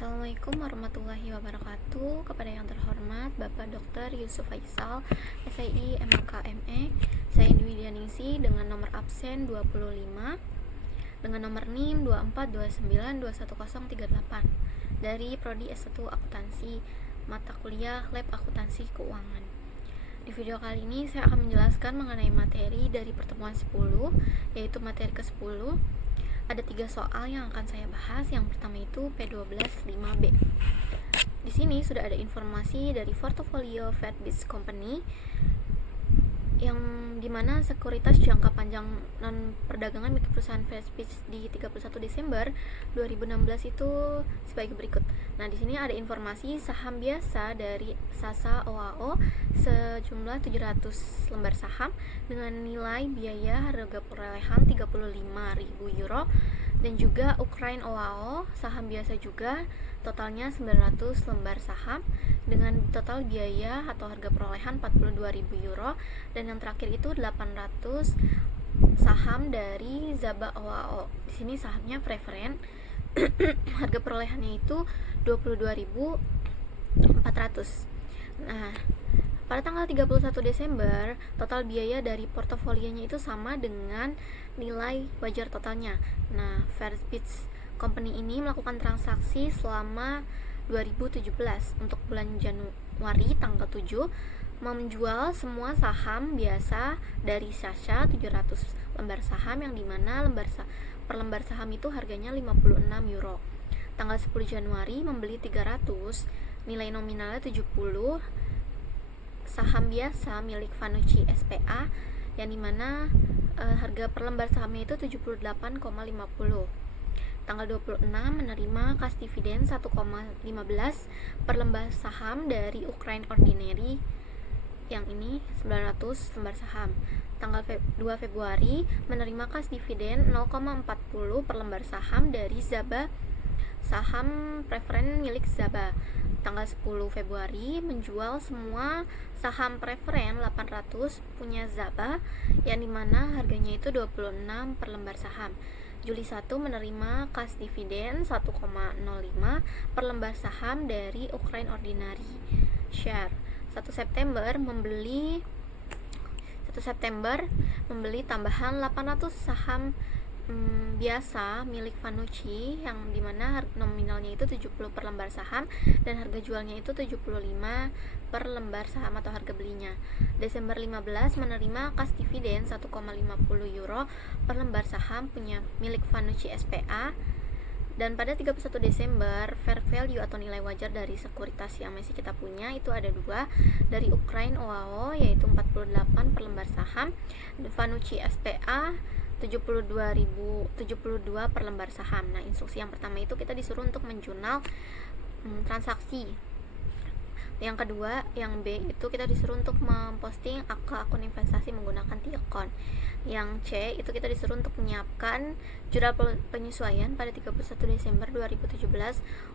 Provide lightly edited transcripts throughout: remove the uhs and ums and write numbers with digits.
Assalamualaikum warahmatullahi wabarakatuh. Kepada yang terhormat Bapak Dr. Yusuf Faisal, SII MK ME, saya Dwi Dianingsi dengan nomor absen 25 dengan nomor NIM 2429211038 dari Prodi S1 Akuntansi, mata kuliah Lab Akuntansi Keuangan. Di video kali ini saya akan menjelaskan mengenai materi dari pertemuan 10, yaitu materi ke-10. Ada 3 soal yang akan saya bahas. Yang pertama itu P12 5B. Di sini sudah ada informasi dari portofolio Fedbits Company yang dimana sekuritas jangka panjang non perdagangan milik perusahaan Fedbits di 31 Desember 2016 itu sebagai berikut. Nah, di sini ada informasi saham biasa dari Sasa OAO sejumlah 700 lembar saham dengan nilai biaya harga perolehan 35.000 euro, dan juga Ukraine OAO saham biasa juga totalnya 900 lembar saham dengan total biaya atau harga perolehan 42.000 euro, dan yang terakhir itu 800 saham dari Zaba OAO. Di sini sahamnya preferen. Harga perolehannya itu 22.400. Nah, pada tanggal 31 Desember, total biaya dari portofolionya itu sama dengan nilai wajar totalnya. Nah, Fedbits Company ini melakukan transaksi selama 2017 untuk bulan Januari tanggal 7 menjual semua saham biasa dari Sasa 700 lembar saham, yang dimana per lembar saham itu harganya 56 euro. Tanggal 10 Januari membeli 300, nilai nominalnya 70 saham biasa milik Vanucci SPA, yang dimana harga per lembar sahamnya itu 78,50. Tanggal 26 menerima kas dividen 1,15 per lembar saham dari Ukraine Ordinary, yang ini 900 lembar saham. Tanggal 2 Februari menerima kas dividen 0,40 per lembar saham dari Zaba, saham preferen milik Zaba. Tanggal 10 Februari menjual semua saham preferen 800 punya Zaba, yang dimana harganya itu 26 per lembar saham. Juli 1 menerima kas dividen 1,05 per lembar saham dari Ukraine Ordinary Share. 1 September membeli tambahan 800 saham biasa milik Vanucci, yang dimana nominalnya itu 70 per lembar saham dan harga jualnya itu 75 per lembar saham atau harga belinya. Desember 15 menerima kas dividen 1,50 euro per lembar saham punya milik Vanucci SPA. Dan pada 31 Desember, fair value atau nilai wajar dari sekuritas yang masih kita punya itu ada 2, dari Ukraine OAO yaitu 48 per lembar saham, dan Vanucci SPA 72 per lembar saham. Nah, instruksi yang pertama itu kita disuruh untuk menjurnal transaksi. Yang kedua, yang B itu kita disuruh untuk memposting akun investasi menggunakan T-Account. Yang C itu kita disuruh untuk menyiapkan jurnal penyesuaian pada 31 Desember 2017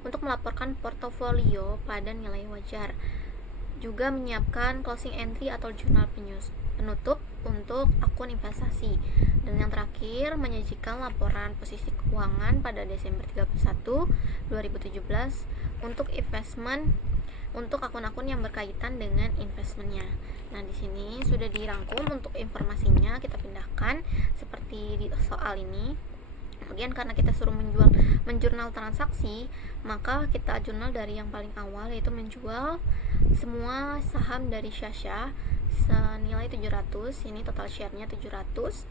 untuk melaporkan portofolio pada nilai wajar. Juga menyiapkan closing entry atau jurnal penutup untuk akun investasi. Dan yang terakhir, menyajikan laporan posisi keuangan pada Desember 31, 2017 untuk investment, untuk akun-akun yang berkaitan dengan investmentnya. Nah, di sini sudah dirangkum untuk informasinya, kita pindahkan seperti di soal ini. Kemudian karena kita suruh menjurnal transaksi, maka kita jurnal dari yang paling awal, yaitu menjual semua saham dari Sasa senilai 700. Ini total share-nya 700.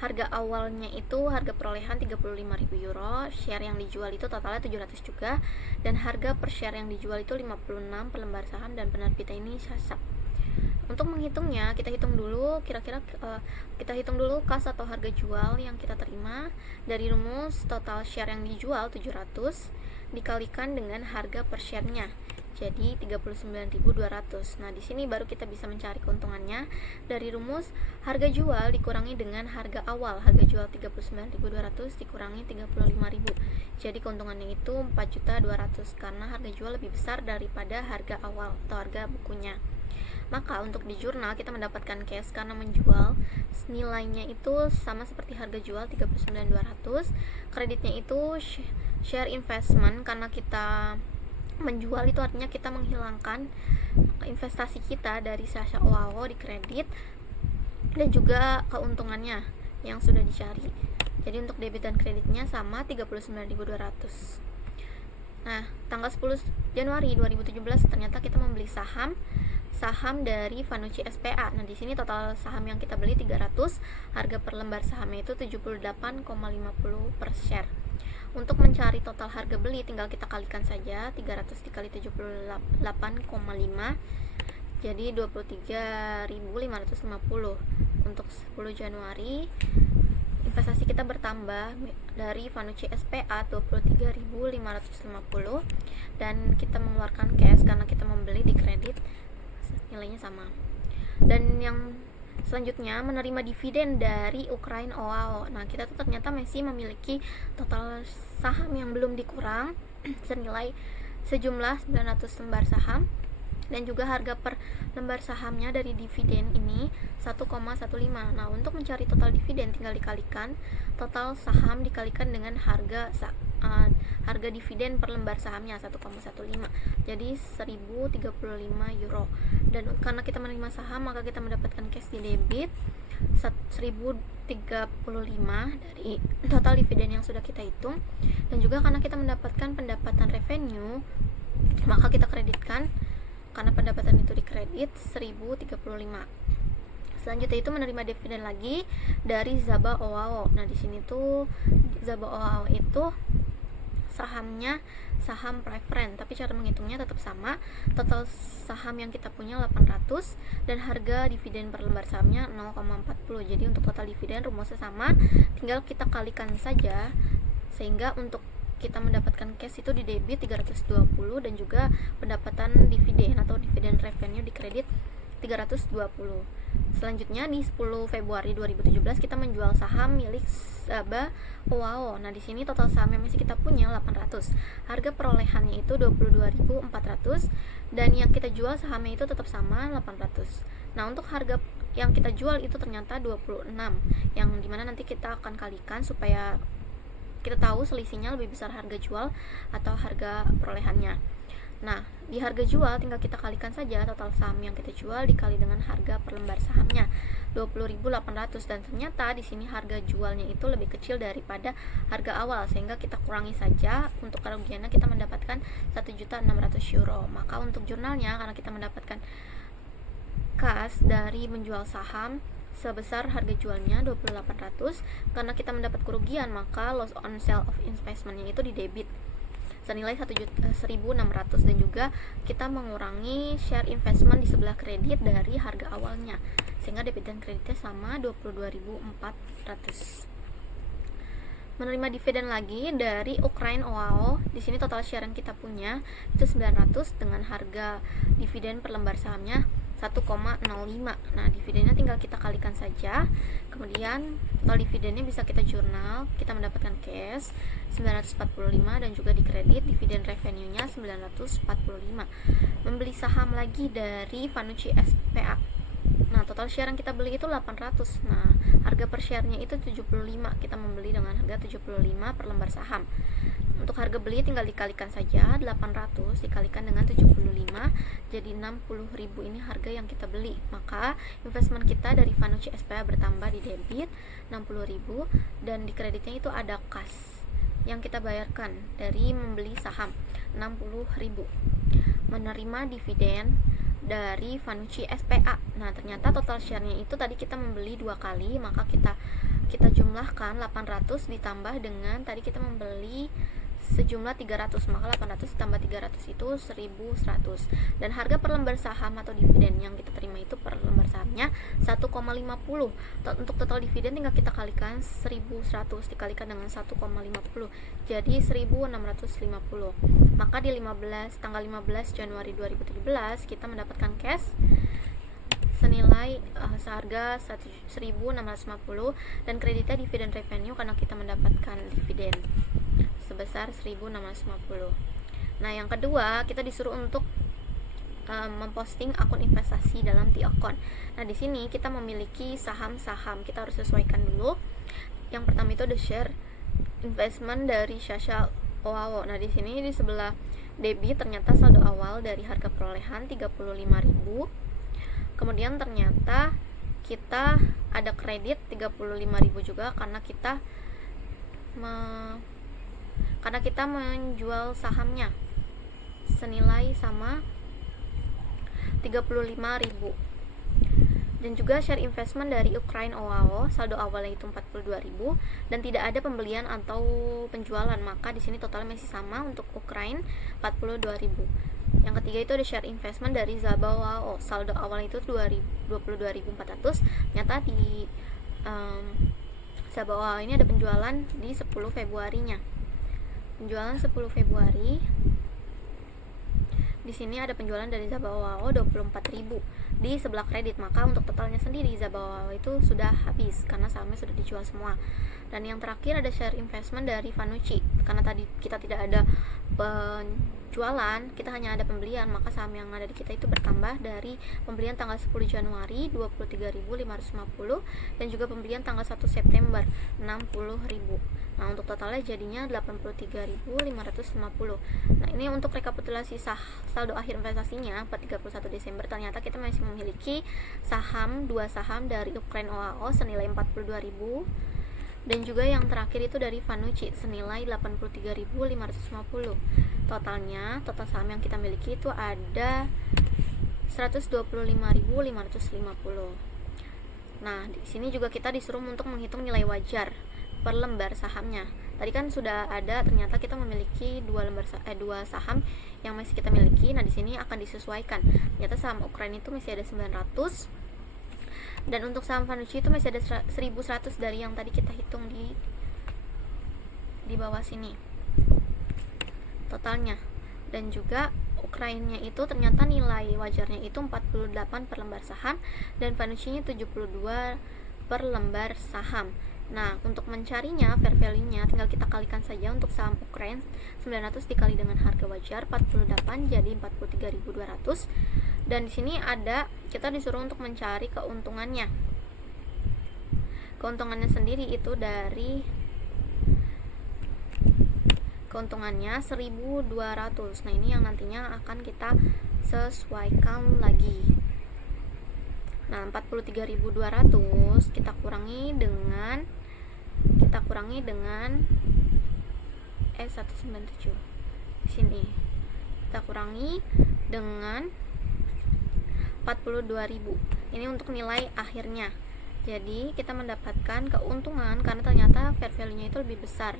Harga awalnya itu harga perolehan 35.000 euro, share yang dijual itu totalnya 700 juga, dan harga per share yang dijual itu 56 per lembar saham, dan penerbitnya ini Sasa. Untuk menghitungnya, kita hitung dulu kas atau harga jual yang kita terima dari rumus total share yang dijual 700 dikalikan dengan harga per share-nya. Jadi 39.200. Nah, di sini baru kita bisa mencari keuntungannya dari rumus harga jual dikurangi dengan harga awal. Harga jual 39.200 dikurangi 35.000. Jadi keuntungannya itu 4.200 karena harga jual lebih besar daripada harga awal atau harga bukunya. Maka untuk di jurnal kita mendapatkan cash karena menjual nilainya itu sama seperti harga jual 39.200. Kreditnya itu share investment, karena kita menjual itu artinya kita menghilangkan investasi kita dari Sasha OAO di kredit dan juga keuntungannya yang sudah dicari. Jadi untuk debit dan kreditnya sama 39.200. Nah, tanggal 10 Januari 2017 ternyata kita membeli saham dari Vanucci SPA. Nah, di sini total saham yang kita beli 300, harga per lembar sahamnya itu 78,50 per share. Untuk mencari total harga beli tinggal kita kalikan saja 300 dikali 78,5, jadi 23.550. Untuk 10 Januari investasi kita bertambah dari Vanucci SPA 23.550 dan kita mengeluarkan cash karena kita membeli di kredit, nilainya sama. Dan yang selanjutnya menerima dividen dari Ukraine OAO. Nah, kita tuh ternyata masih memiliki total saham yang belum dikurang senilai sejumlah 900 lembar saham, dan juga harga per lembar sahamnya dari dividen ini 1,15. Nah, untuk mencari total dividen tinggal dikalikan total saham dikalikan dengan harga dividen per lembar sahamnya 1,15, jadi 1035 euro. Dan karena kita menerima saham maka kita mendapatkan cash di debit 1035 dari total dividen yang sudah kita hitung. Dan juga karena kita mendapatkan pendapatan revenue maka kita kreditkan, karena pendapatan itu dikredit 1035. Selanjutnya itu menerima dividen lagi dari Zaba OAO. Nah, di sini tuh Zaba OAO itu sahamnya saham preference, tapi cara menghitungnya tetap sama. Total saham yang kita punya 800 dan harga dividen per lembar sahamnya 0,40. Jadi untuk total dividen rumusnya sama, tinggal kita kalikan saja, sehingga untuk kita mendapatkan cash itu di debit 320 dan juga pendapatan dividen atau dividen revenue di kredit 320. Selanjutnya di 10 Februari 2017 kita menjual saham milik Zaba OAO. Nah, di sini total saham yang masih kita punya 800. Harga perolehannya itu 22.400 dan yang kita jual sahamnya itu tetap sama 800. Nah, untuk harga yang kita jual itu ternyata 26, yang dimana nanti kita akan kalikan supaya kita tahu selisihnya lebih besar harga jual atau harga perolehannya. Nah, di harga jual tinggal kita kalikan saja total saham yang kita jual dikali dengan harga per lembar sahamnya 20.800, dan ternyata di sini harga jualnya itu lebih kecil daripada harga awal, sehingga kita kurangi saja. Untuk kerugiannya kita mendapatkan 1.600 euro. Maka untuk jurnalnya, karena kita mendapatkan kas dari menjual saham sebesar harga jualnya 2.800, karena kita mendapat kerugian maka loss on sale of investmentnya itu di debit senilai 1.600, dan juga kita mengurangi share investment di sebelah kredit dari harga awalnya, sehingga debit dan kreditnya sama 22.400. Menerima dividen lagi dari Ukraine OAO. Di sini total share yang kita punya itu 900 dengan harga dividen per lembar sahamnya 1,05. Nah, dividennya tinggal kita kalikan saja. Kemudian total dividennya bisa kita jurnal, kita mendapatkan cash 945 dan juga di kredit dividen revenue-nya 945. Membeli saham lagi dari Vanucci SPA. Nah, total share yang kita beli itu 800. Nah, harga per share-nya itu 75. Kita membeli dengan harga 75 per lembar saham. Untuk harga beli tinggal dikalikan saja 800 dikalikan dengan 75, jadi 60.000 ini harga yang kita beli. Maka investment kita dari Vanucci SPA bertambah di debit 60.000 dan di kreditnya itu ada kas yang kita bayarkan dari membeli saham 60.000. Menerima dividen dari Vanucci SPA. Nah, ternyata total share-nya itu tadi kita membeli 2 kali, maka kita jumlahkan 800 ditambah dengan tadi kita membeli sejumlah 300, maka 800 tambah 300 itu 1100. Dan harga per lembar saham atau dividen yang kita terima itu per lembar sahamnya 1,50. Untuk total dividen tinggal kita kalikan 1100 dikalikan dengan 1,50, jadi 1650. Maka di tanggal 15 Januari 2017 kita mendapatkan cash senilai seharga 1.650 dan kreditnya dividen revenue karena kita mendapatkan dividen sebesar 1.650. Nah, yang kedua kita disuruh untuk memposting akun investasi dalam T-account. Nah, di sini kita memiliki saham-saham, kita harus sesuaikan dulu. Yang pertama itu ada share investment dari Sasha OAO. Nah, di sini di sebelah debit ternyata saldo awal dari harga perolehan 35.000. Kemudian ternyata kita ada kredit 35.000 juga karena kita menjual sahamnya senilai sama 35.000. Dan juga share investment dari Ukraine OAO, saldo awalnya itu 42.000 dan tidak ada pembelian atau penjualan, maka di sini totalnya masih sama untuk Ukraine 42.000. Yang ketiga itu ada share investment dari Zaba OAO, saldo awalnya itu 22.400. Ternyata di Zaba OAO ini ada penjualan di 10 Februarinya. Penjualan 10 Februari. Di sini ada penjualan dari Zaba OAO 24.000 di sebelah kredit, maka untuk totalnya sendiri Zaba OAO itu sudah habis karena sahamnya sudah dijual semua. Dan yang terakhir ada share investment dari Vanucci, karena tadi kita tidak ada penjualan, kita hanya ada pembelian, maka saham yang ada di kita itu bertambah dari pembelian tanggal 10 Januari 23.550 dan juga pembelian tanggal 1 September 60.000. Nah, untuk totalnya jadinya 83.550. Nah, ini untuk rekapitulasi saldo akhir investasinya per 31 Desember. Ternyata kita masih memiliki dua saham dari Ukraine OAO senilai 42.000 dan juga yang terakhir itu dari Vanucci senilai 83.550. Total saham yang kita miliki itu ada 125.550. Nah, di sini juga kita disuruh untuk menghitung nilai wajar per lembar sahamnya. Tadi kan sudah ada, ternyata kita memiliki dua saham yang masih kita miliki. Nah, di sini akan disesuaikan. Ternyata saham Ukraine itu masih ada 900 dan untuk saham Vanucci itu masih ada 1.100 dari yang tadi kita hitung di bawah sini totalnya. Dan juga Ukraine-nya itu ternyata nilai wajarnya itu 48 per lembar saham dan Vanucci-nya 72 per lembar saham. Nah, untuk mencarinya fair value-nya tinggal kita kalikan saja. Untuk saham Ukraine 900 dikali dengan harga wajar 48 jadi 43.200. Dan di sini kita disuruh untuk mencari keuntungannya. Keuntungannya sendiri itu dari keuntungannya 1.200. Nah, ini yang nantinya akan kita sesuaikan lagi. Nah, 43.200 kita kurangi dengan 197. Di sini kita kurangi dengan 42.000. Ini untuk nilai akhirnya. Jadi kita mendapatkan keuntungan karena ternyata fair value-nya itu lebih besar,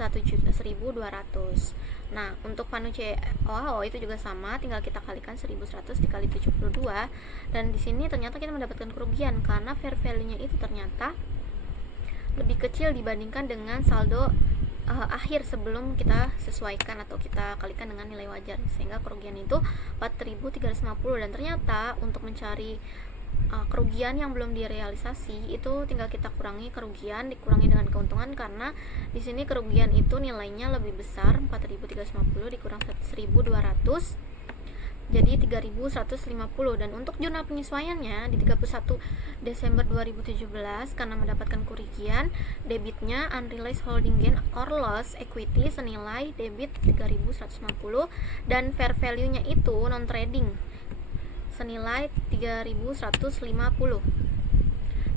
1.200. Nah, untuk Vanucci OAO itu juga sama, tinggal kita kalikan 1.100 dikali 72 dan di sini ternyata kita mendapatkan kerugian karena fair value-nya itu ternyata lebih kecil dibandingkan dengan saldo akhir sebelum kita sesuaikan atau kita kalikan dengan nilai wajar, sehingga kerugian itu 4.350. Dan ternyata untuk mencari kerugian yang belum direalisasi itu tinggal kita kurangi kerugian dikurangi dengan keuntungan, karena di sini kerugian itu nilainya lebih besar, 4.350 dikurang 1.200 jadi 3.150. Dan untuk jurnal penyesuaiannya di 31 Desember 2017 karena mendapatkan kerugian, debitnya unrealized holding gain or loss equity senilai debit 3.150 dan fair value-nya itu non trading senilai 3.150.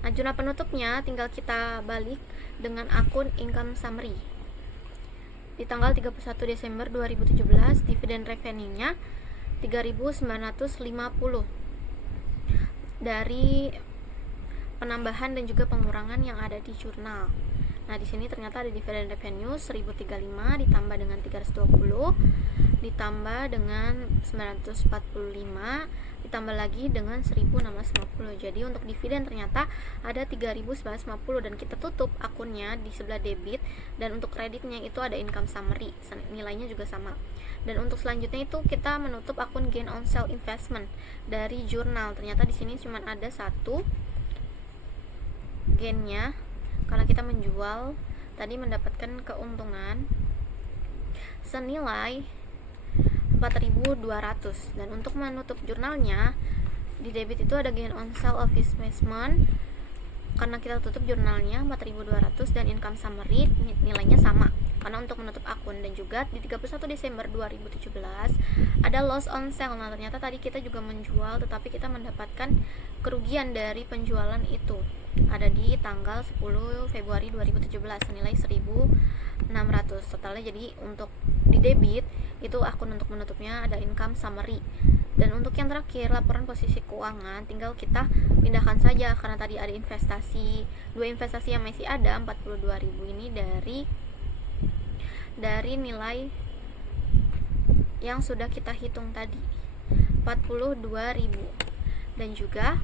Nah, jurnal penutupnya tinggal kita balik dengan akun income summary. Di tanggal 31 Desember 2017 dividen revenue-nya 3.950 dari penambahan dan juga pengurangan yang ada di jurnal. Nah, di sini ternyata ada dividen revenue 1.035 ditambah dengan 320 ditambah dengan 945 ditambah lagi dengan 1.650. Jadi untuk dividen ternyata ada 3.950 dan kita tutup akunnya di sebelah debit, dan untuk kreditnya itu ada income summary, nilainya juga sama. Dan untuk selanjutnya itu kita menutup akun gain on sale investment dari jurnal. Ternyata di sini cuma ada satu gainnya karena kita menjual tadi mendapatkan keuntungan senilai 4.200. Dan untuk menutup jurnalnya di debit itu ada gain on sale of investment karena kita tutup jurnalnya 4.200 dan income summary nilainya sama karena untuk menutup akun. Dan juga di 31 Desember 2017 ada loss on sale. Nah ternyata tadi kita juga menjual tetapi kita mendapatkan kerugian dari penjualan itu, ada di tanggal 10 Februari 2017 senilai 1.600 totalnya. Jadi untuk di debit itu akun untuk menutupnya ada income summary. Dan untuk yang terakhir laporan posisi keuangan tinggal kita pindahkan saja karena tadi ada dua investasi yang masih ada 42.000 ini dari nilai yang sudah kita hitung tadi 42.000. Dan juga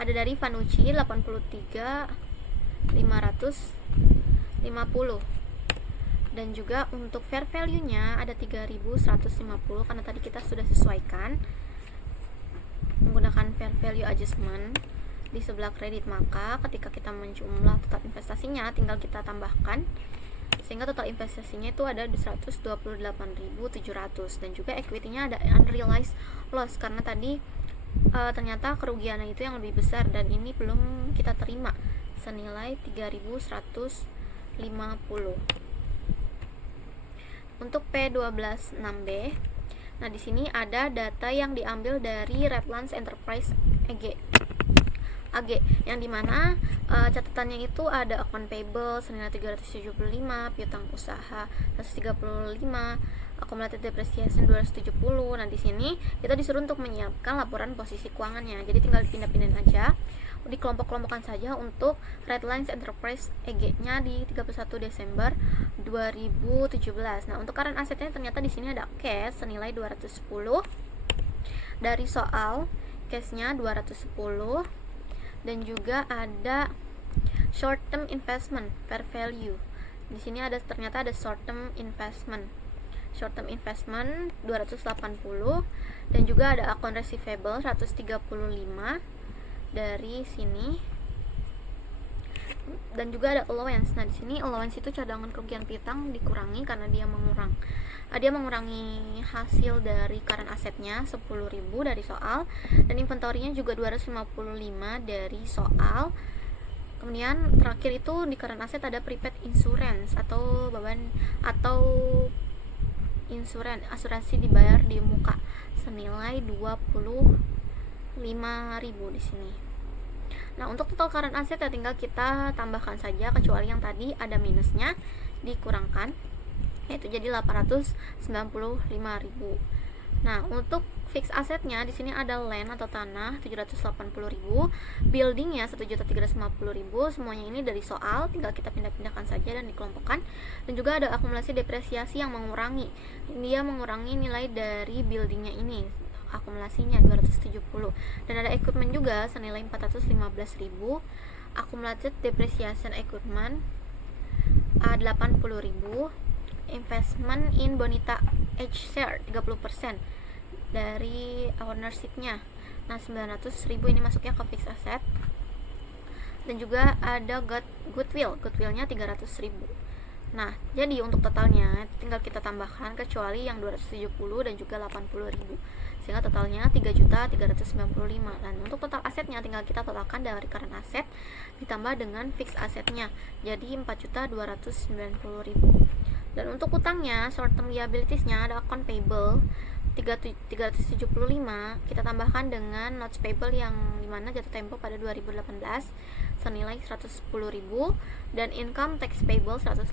ada dari Vanucci 83.550. Dan juga untuk fair value-nya ada 3.150 karena tadi kita sudah sesuaikan menggunakan fair value adjustment di sebelah kredit. Maka ketika kita menjumlah total investasinya tinggal kita tambahkan sehingga total investasinya itu ada di 128.700. Dan juga equity-nya ada unrealized loss karena tadi ternyata kerugiannya itu yang lebih besar dan ini belum kita terima senilai 3.150. Untuk P126B, nah di sini ada data yang diambil dari Redlands Enterprise AG yang dimana catatannya itu ada account payable senilai 375, piutang usaha 135, accumulated depreciation 270. Nah di sini kita disuruh untuk menyiapkan laporan posisi keuangannya, jadi tinggal dipindah-pindahin aja, dikelompok-kelompokkan saja untuk Redlands Enterprise EG-nya di 31 Desember 2017. Nah, untuk current asetnya ternyata di sini ada cash senilai 210. Dari soal cash-nya 210 dan juga ada short term investment fair value. Di sini ternyata ada short term investment 280 dan juga ada account receivable 135 dari sini. Dan juga ada allowance. Nah, di sini allowance itu cadangan kerugian piutang dikurangi karena dia mengurangi hasil dari current asetnya 10.000 dari soal dan inventory-nya juga 255 dari soal. Kemudian terakhir itu di current asset ada prepaid insurance atau asuransi dibayar di muka senilai 25.000 di sini. Nah, untuk total current asset ya tinggal kita tambahkan saja kecuali yang tadi ada minusnya dikurangkan yaitu jadi 895.000. Nah, untuk fix asetnya di sini ada land atau tanah 780.000, buildingnya 1.350.000. Semuanya ini dari soal tinggal kita pindah-pindahkan saja dan dikelompokkan. Dan juga ada akumulasi depresiasi yang mengurangi. Dia mengurangi nilai dari buildingnya ini, akumulasinya 270. Dan ada equipment juga senilai 415.000. Accumulated depreciation equipment 80.000. Investment in Bonita H share 30% dari ownership-nya. Nah, 900.000 ini masuknya ke fixed asset. Dan juga ada goodwill-nya 300.000. Nah, jadi untuk totalnya tinggal kita tambahkan kecuali yang 270 dan juga 80.000. Sehingga totalnya 3.395.000. Dan untuk total asetnya tinggal kita totalkan dari current asset ditambah dengan fixed asetnya. Jadi 4.290.000. Dan untuk utangnya, short term liabilities-nya ada account payable 375, kita tambahkan dengan notes payable yang dimana jatuh tempo pada 2018 senilai 110.000 dan income tax payable 180.000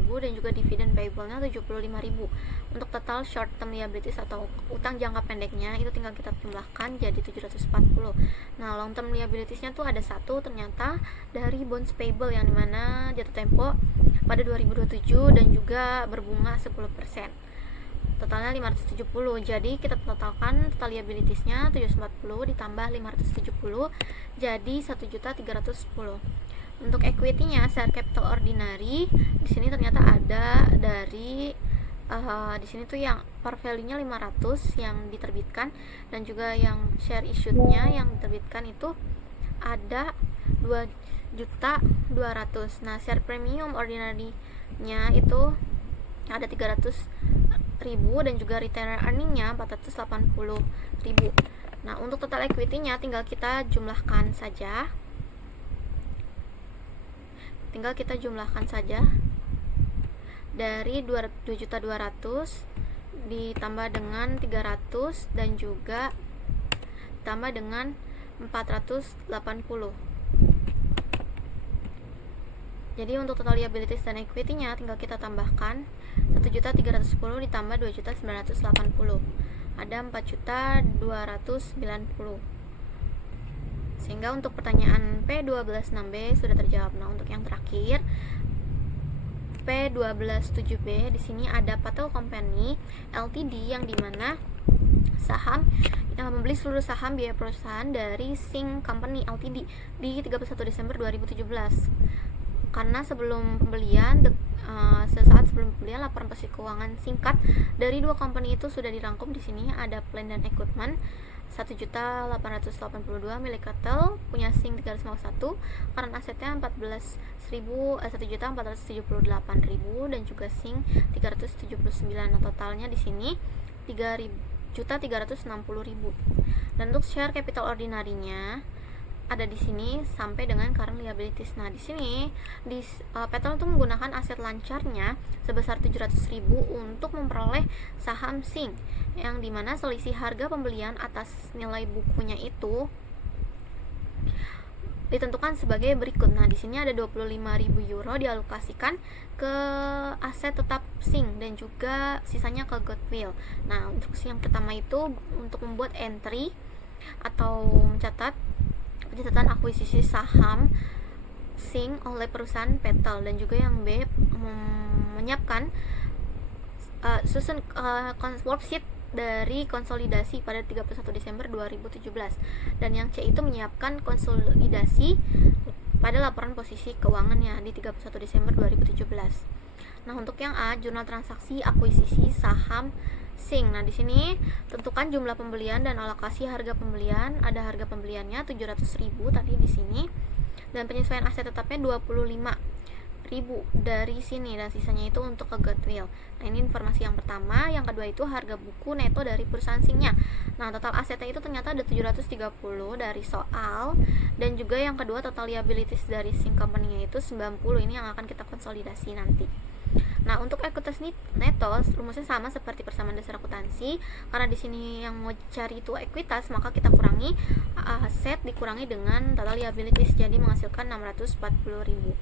dan juga dividend payable-nya 75.000. Untuk total short term liabilities atau utang jangka pendeknya itu tinggal kita jumlahkan jadi 740. Nah, long term liabilities-nya tuh ada satu ternyata dari bonds payable yang dimana jatuh tempo pada 2027 dan juga berbunga 10%. Totalnya 570. Jadi kita totalkan total liabilities-nya 740 ditambah 570 jadi 1.310. Untuk equity-nya share capital ordinary di sini ternyata ada dari di sini tuh yang par value-nya 500 yang diterbitkan dan juga yang share issued-nya yang diterbitkan itu ada 2.200.000. Nah, share premium ordinary-nya itu ada 300.000 dan juga retainer earning-nya 480.000. Nah, untuk total equity-nya tinggal kita jumlahkan saja. tinggal kita jumlahkan saja. Dari 2.200.000 ditambah dengan 300 dan juga ditambah dengan 480. Jadi untuk total liabilities dan equity-nya tinggal kita tambahkan 1.310 ditambah 2.980. Ada 4.290. Sehingga untuk pertanyaan P126B sudah terjawab. Nah, untuk yang terakhir P127B, di sini ada Patel Company Ltd yang dimana saham membeli seluruh saham biaya perusahaan dari Sing Company Ltd di 31 Desember 2017. Karena sebelum pembelian, sesaat sebelum pembelian, laporan posisi keuangan singkat dari dua company itu sudah dirangkum. Di sini ada plan dan equipment 1.882 milik Patel, punya Sing 351, current asetnya 1.478.000 dan juga Sing 379. Nah, totalnya di sini 3.360.000. Dan untuk share capital ordinary-nya ada di sini sampai dengan current liabilities. Nah, di sini Patel itu menggunakan aset lancarnya sebesar 700.000 untuk memperoleh saham Sing, yang dimana selisih harga pembelian atas nilai bukunya itu ditentukan sebagai berikut. Nah, di sini ada 25.000 euro dialokasikan ke aset tetap Sing dan juga sisanya ke goodwill. Nah, untuk yang pertama itu untuk membuat entry atau mencatat pencatatan akuisisi saham Sing oleh perusahaan Patel, dan juga yang B menyiapkan susun worksheet dari konsolidasi pada 31 Desember 2017, dan yang C itu menyiapkan konsolidasi pada laporan posisi keuangannya di 31 Desember 2017. Nah, untuk yang A, jurnal transaksi akuisisi saham Sing. Nah, di sini tentukan jumlah pembelian dan alokasi harga pembelian. Ada harga pembeliannya 700.000 tadi di sini, dan penyesuaian aset tetapnya 25.000 dari sini, dan sisanya itu untuk ke goodwill. Nah, ini informasi yang pertama. Yang kedua itu harga buku neto dari perusahaan Singnya. Nah, total asetnya itu ternyata ada 730 dari soal, dan juga yang kedua total liabilities dari Sing company-nya itu 90. Ini yang akan kita konsolidasi nanti. Nah, untuk ekuitas neto rumusnya sama seperti persamaan dasar akuntansi. Karena di sini yang mau cari itu ekuitas, maka kita kurangi aset dikurangi dengan total liabilities, jadi menghasilkan 640.000.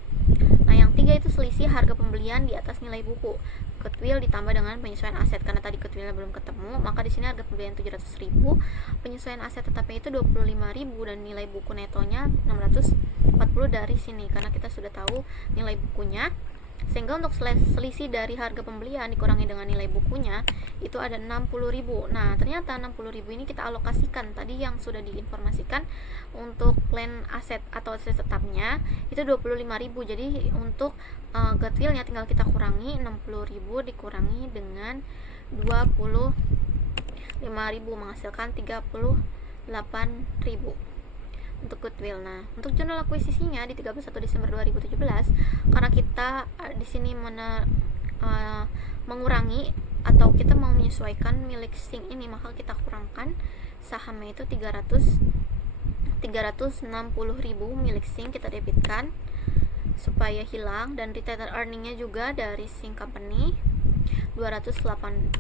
Nah, yang tiga itu selisih harga pembelian di atas nilai buku. Goodwill ditambah dengan penyesuaian aset. Karena tadi goodwillnya belum ketemu, maka di sini harga pembelian 700.000, penyesuaian aset tetapnya itu 25.000, dan nilai buku netonya 640 dari sini karena kita sudah tahu nilai bukunya. Sehingga untuk selisih dari harga pembelian dikurangi dengan nilai bukunya itu ada 60.000. Nah, ternyata 60.000 ini kita alokasikan tadi yang sudah diinformasikan untuk plan aset atau aset tetapnya itu 25.000. Jadi untuk goodwillnya tinggal kita kurangi 60.000 dikurangi dengan 25.000 menghasilkan 38.000 untuk goodwill. Nah, untuk jurnal akuisisinya di 31 Desember 2017, karena kita di sini mengurangi atau kita mau menyesuaikan milik Sing ini, maka kita kurangkan sahamnya itu 360.000 milik Sing kita debitkan supaya hilang, dan retained earningnya juga dari Sing company 280.000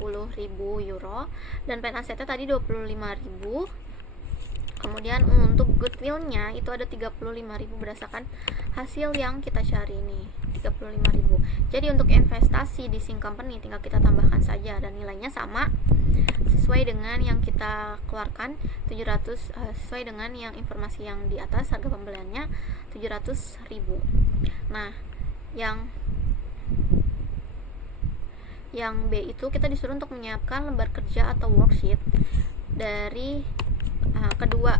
euro, dan plan asetnya tadi 25.000. Kemudian untuk goodwillnya itu ada 35.000 berdasarkan hasil yang kita cari ini, 35.000. Jadi untuk investasi di Sing company tinggal kita tambahkan saja, dan nilainya sama sesuai dengan yang kita keluarkan 700 sesuai dengan yang informasi yang di atas, harga pembeliannya 700.000. Nah, yang B itu kita disuruh untuk menyiapkan lembar kerja atau worksheet dari kedua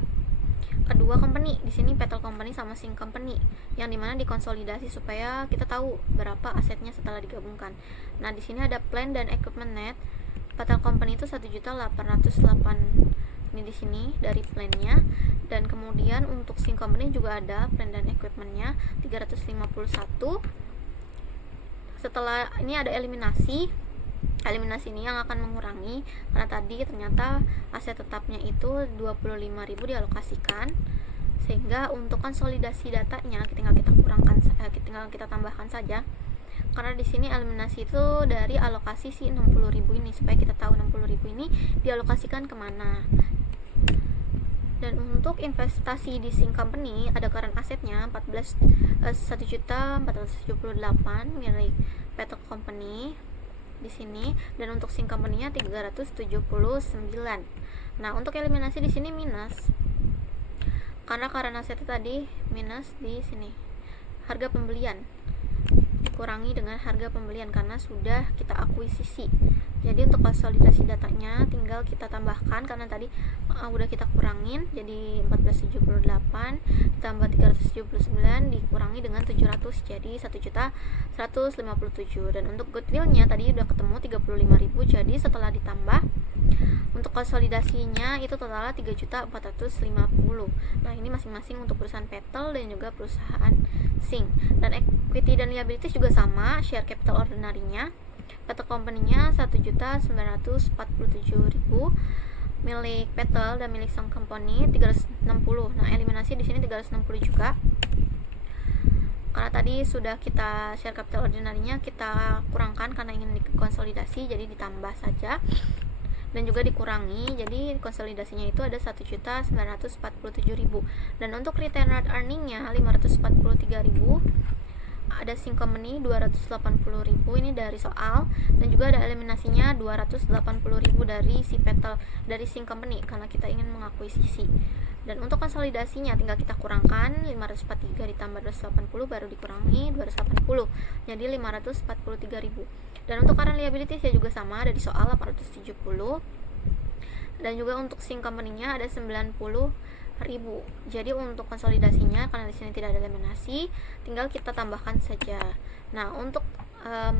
company. Di sini Patel Company sama Sing Company, yang dimana dikonsolidasi supaya kita tahu berapa asetnya setelah digabungkan. Nah, di sini ada plan dan equipment net. Patel Company itu 1.808 ini di sini dari plannya, dan kemudian untuk Sing Company juga ada plan dan equipmentnya 351. Setelah ini ada eliminasi ini yang akan mengurangi, karena tadi ternyata aset tetapnya itu 25.000 dialokasikan Sehingga untuk konsolidasi datanya tinggal kita kurangkan, tinggal kita tambahkan saja. Karena di sini eliminasi itu dari alokasi si 60.000 ini, supaya kita tahu 60.000 ini dialokasikan kemana. Dan untuk investasi di Sync Company ada current asetnya 1.478 milik Petal Company di sini, dan untuk Sync Company-nya 379. Nah, untuk eliminasi di sini minus. Karena current asetnya tadi minus di sini. Harga pembelian dikurangi dengan harga pembelian karena sudah kita akuisisi. Jadi untuk konsolidasi datanya tinggal kita tambahkan, karena tadi udah kita kurangin, jadi 1478 ditambah 379 dikurangi dengan 700 jadi 1.157. Dan untuk goodwill-nya tadi udah ketemu 35.000, jadi setelah ditambah untuk konsolidasinya itu totalnya 3.450. Nah, ini masing-masing untuk perusahaan Petal dan juga perusahaan Sync. Dan equity dan liabilities juga sama, share capital ordinary-nya Petal Company-nya 1.947.000 milik Petal, dan milik Sync Company 360. Nah, eliminasi di sini 360 juga. Karena tadi sudah kita share capital ordinary-nya kita kurangkan karena ingin dikonsolidasi, jadi ditambah saja dan juga dikurangi, jadi konsolidasinya itu ada 1.947.000. Dan untuk retained earning-nya 543.000. Ada Sync Company 280.000 ini dari soal, dan juga ada eliminasinya 280.000 dari si Petal, dari Sync Company karena kita ingin mengakuisisi. Dan untuk konsolidasinya tinggal kita kurangkan 543 ditambah 280 baru dikurangi 280, jadi 543.000. Dan untuk current liabilities ya juga sama, ada di soal 870. Dan juga untuk Sync Company-nya ada 90.000. Jadi untuk konsolidasinya karena di sini tidak ada eliminasi, tinggal kita tambahkan saja. Nah, untuk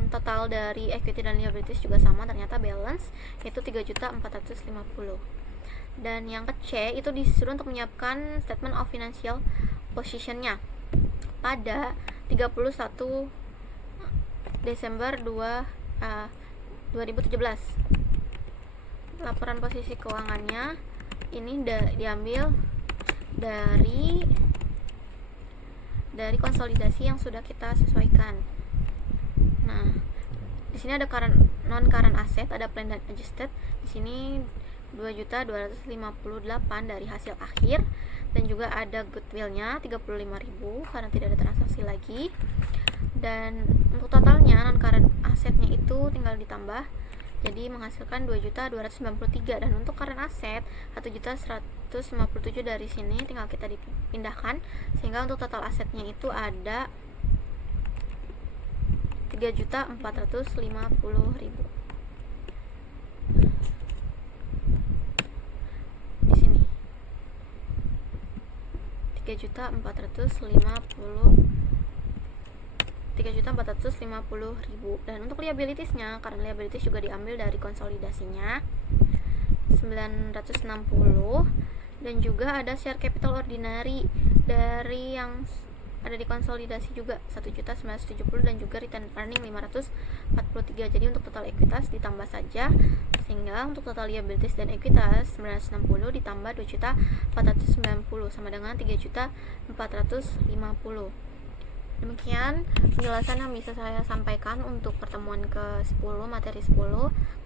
total dari equity dan liabilities juga sama, ternyata balance yaitu 3.450. Dan yang ke C itu disuruh untuk menyiapkan statement of financial position-nya pada 31 Desember 2017. Laporan posisi keuangannya ini diambil dari konsolidasi yang sudah kita sesuaikan. Nah, di sini ada non current asset, ada plan dan adjusted. Di sini 2.258 dari hasil akhir, dan juga ada goodwill-nya 35.000 karena tidak ada transaksi lagi. Dan untuk totalnya non current assetnya itu tinggal ditambah, jadi menghasilkan 2.293. Dan untuk current asset 1.157 dari sini tinggal kita dipindahkan, sehingga untuk total asetnya itu ada 3.450.000 di sini. 3.450.000. Dan untuk liabilitiesnya, karena liabilities juga diambil dari konsolidasinya 960, dan juga ada share capital ordinary dari yang ada di konsolidasi juga 1.970, dan juga return earning 543. Jadi untuk total ekuitas ditambah saja, sehingga untuk total liabilities dan ekuitas 960 ditambah 2.490 sama dengan 3.450. Demikian penjelasan yang bisa saya sampaikan untuk pertemuan ke-10 materi 10.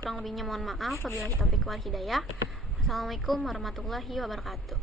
Kurang lebihnya mohon maaf. Wabillahi taufiq wal hidayah. Assalamualaikum warahmatullahi wabarakatuh.